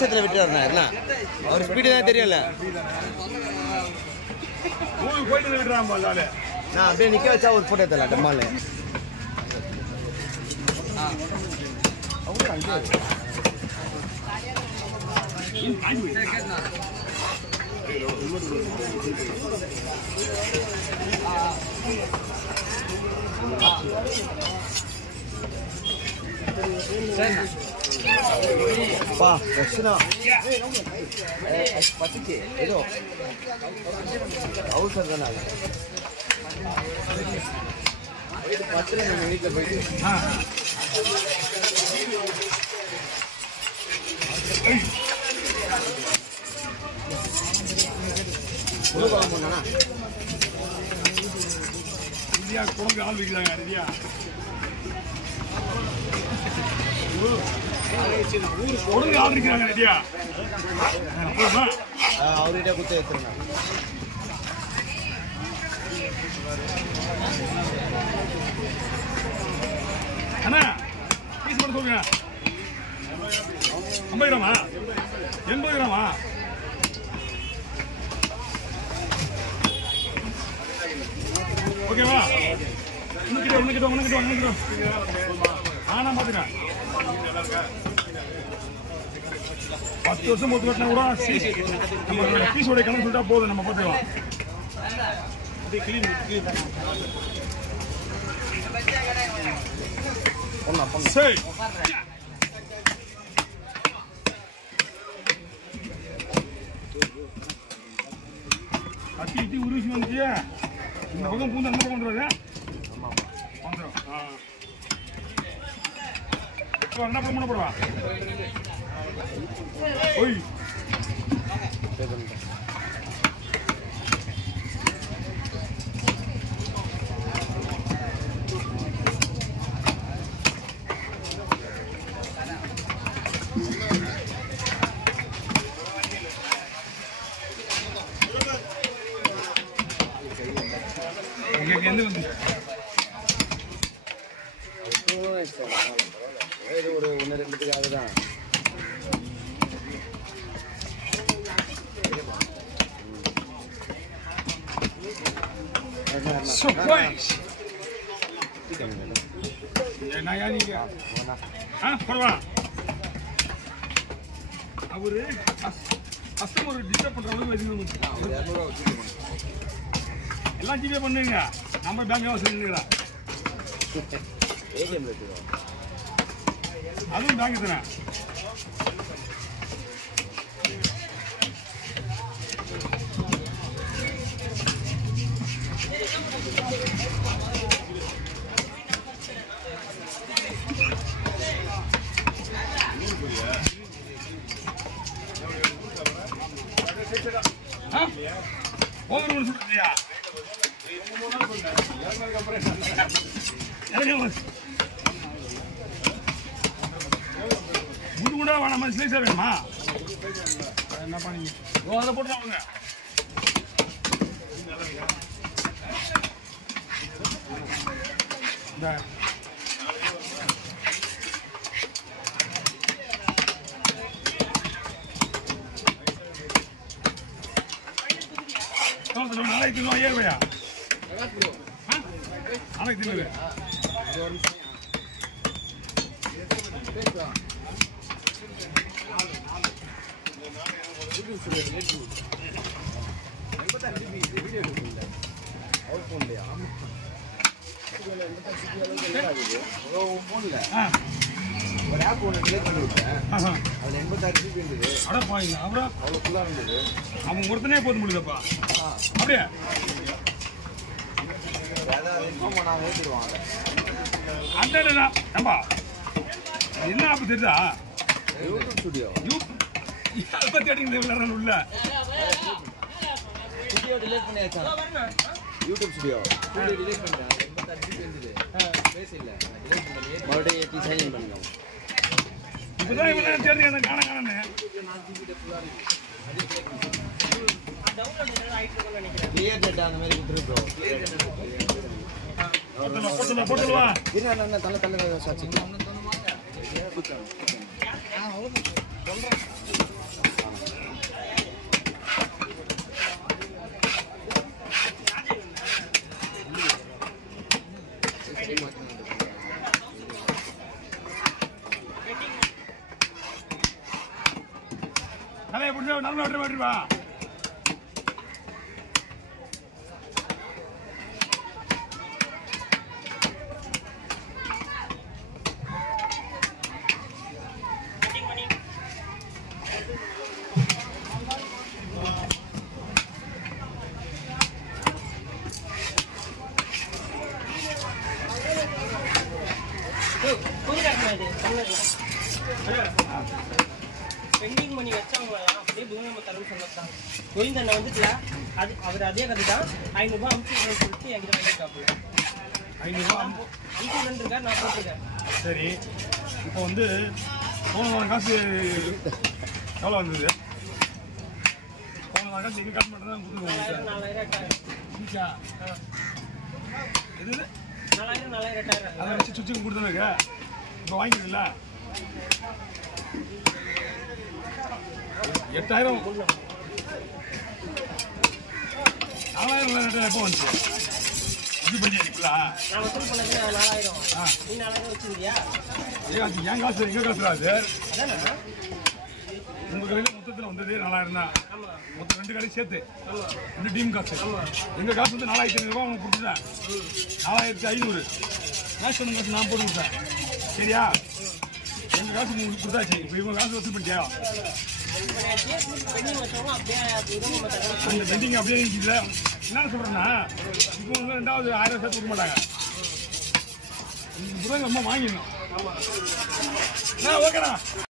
நிமிஷத்தில் விட்டு வரணும் என்ன அவர் ஸ்பீடு தான் தெரியும்ல போயிட்டு விட்டுறான் போல நான் அப்படியே நிற்க வச்சா ஒரு photo எடுத்தல டம்மால Pak, kesana. Pasti ke, itu. Awal sana lagi. Pasti ni ni ke bayi. Dulu kalau mana? Dia kurang gal bikin lagi dia. ஒழுங்கு ஆதரிக்கிறாங்க ரெடியா அவர்கிட்ட குத்து எடுத்துருங்க அண்ணா பீஸ் மட்டும் சொல்லுங்க 50 கிராமா 80 கிராமா ஓகேவா உனக்கிட்ட ஆனா பாத்துக்கேன் 10 வருஷம் போட்டு கட்டினா கூட நம்ம பீஸோட கணக்கு சொல்லிட்டா போதும் நம்ம பார்த்துக்கலாம் சரி கட்டி உருசி வந்துச்சு இந்த பக்கம் பூந்து அந்த பக்கம் வந்துடுறது வந்துடும் என்ன பண்ண போடுவா ஓய் எந்த வந்து ஒரு 1-2 ஆகுதான் surprise naya ni dia பரவா அவரு கஸ்டமர் டிஸ்டர்ப் பண்ற அளவுக்கு எல்லாம் ஜிபே பண்ணுங்க நம்ம பேங்க் வசதிங்களா ஏடிஎம் இருக்குதா அதுவும் பேங்க் தானே ஓவர் ஒன்று சொல்றியா முது கூட வேணாமா ஸ்லைஸா வேணுமா என்ன பண்ணீங்க அதை போட்டு வாங்க நாளைக்கு தினம் 5000 ரூபாயா நாளைக்கு தினம் ஒரு ஆப் ஒன்று டிலேட் பண்ணி விட்டேன் அதில் 86 GB இருந்தது அடப்பாங்க அப்புறம் அவ்வளோ ஃபுல்லாக இருந்தது அவன் ஒருத்தனே போது முடியுதப்பா அப்படியே ஏதாவது இன்ஃபார்ம் பண்ணாமல் ஏற்றிடுவாங்க அண்டா நம்பா என்ன ஆப் தெரியுதா யூடியூப் ஸ்டுடியோ அதை பற்றி அடிங்க உள்ள ஸ்டுடியோ டிலேட் பண்ணி வச்சாங்க யூடியூப் ஸ்டுடியோ டிலேட் பண்ணிட்டேன் 86 GB இருந்தது பேச இல்லை டிலேட் பண்ணி மறுபடியும் ஏற்றி சைன் பண்ணுங்க இப்போதான் இவங்க தெரிஞ்சு அந்த காண கிளியர் டேட்டா அந்த மாதிரி கொடுத்துருக்கோம் போட்டுவா என்ன தலை சாட்சி தலையை பிடிச்சா நல்லா வெட்டுவா. பெண்டிங் பண்ணி வச்சவங்களாம் அப்படியே புதன்கிழமை தரவு சொன்னதான். கோவிந்தண்ணா வந்துட்டுல அது அவர் அதே கதை தான். 500 ரூபாய் அமுச்சு சொல்லிட்டு என்கிட்ட வாங்கிட்டாப்புல. 500 ரூபா அமுச்சு இருக்கேன், நான் போட்டிருக்கேன். சரி. இப்போ வந்து போன வாரம் காசு எவ்வளோ வந்தது? போன வாரம் காசு எங்கே காசு மட்டும் தான் கொடுத்துருவோம். 4000 8,000 எது 4000 8,000 அதை வச்சு சுவிட்சுக்கு கொடுத்தானுங்க. இப்போ வாங்கிக்கிறீங்களா? 8,000 4,000 எப்போ வந்துச்சு? இது பண்ணி அடிப்பலா? நான் வசூல் பண்ணது 4000. நீ 4000 வச்சிருந்தியா? என் காசு எங்க காசு அது? அதானா உங்க கடையில் மொத்தத்தில் வந்தது 4,000 தான். மொத்தம் 2 கடையும் சேர்த்து 2 டீம் காசு. எங்க காசு வந்து 4,500 ரூபா உனக்கு கொடுத்துட்டேன். 4,500 ரேஷன் காசு நான் போட்டு கொடுத்தேன். சரியா? எங்க காசு உங்களுக்கு கொடுத்தாச்சு. இப்போ இவங்க காசு வசூல் பண்ணிட்டியா? பெண்டிங் வச்சவங்க அப்படியே அந்த பெண்டிங் அப்படியே நிற்கிது. என்ன சொல்றேன்னா இப்போ வந்து 2வது 1000 சேர்த்து கொடுக்க மாட்டாங்க. புதன்கிழமை வாங்கிடணும். ஓகேடா.